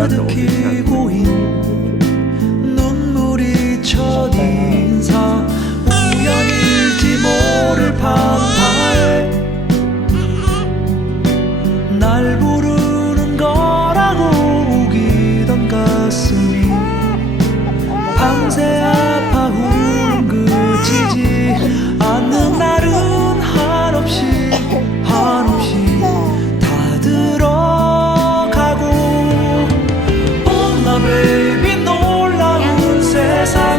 但是我对你感。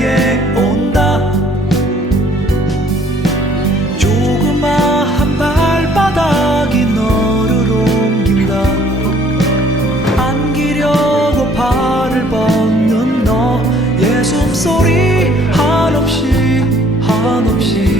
내게 온다. 조그마한 발바닥이 너를 옮긴다. 안기려고 발을 뻗는 너의 숨소리 한없이 한없이.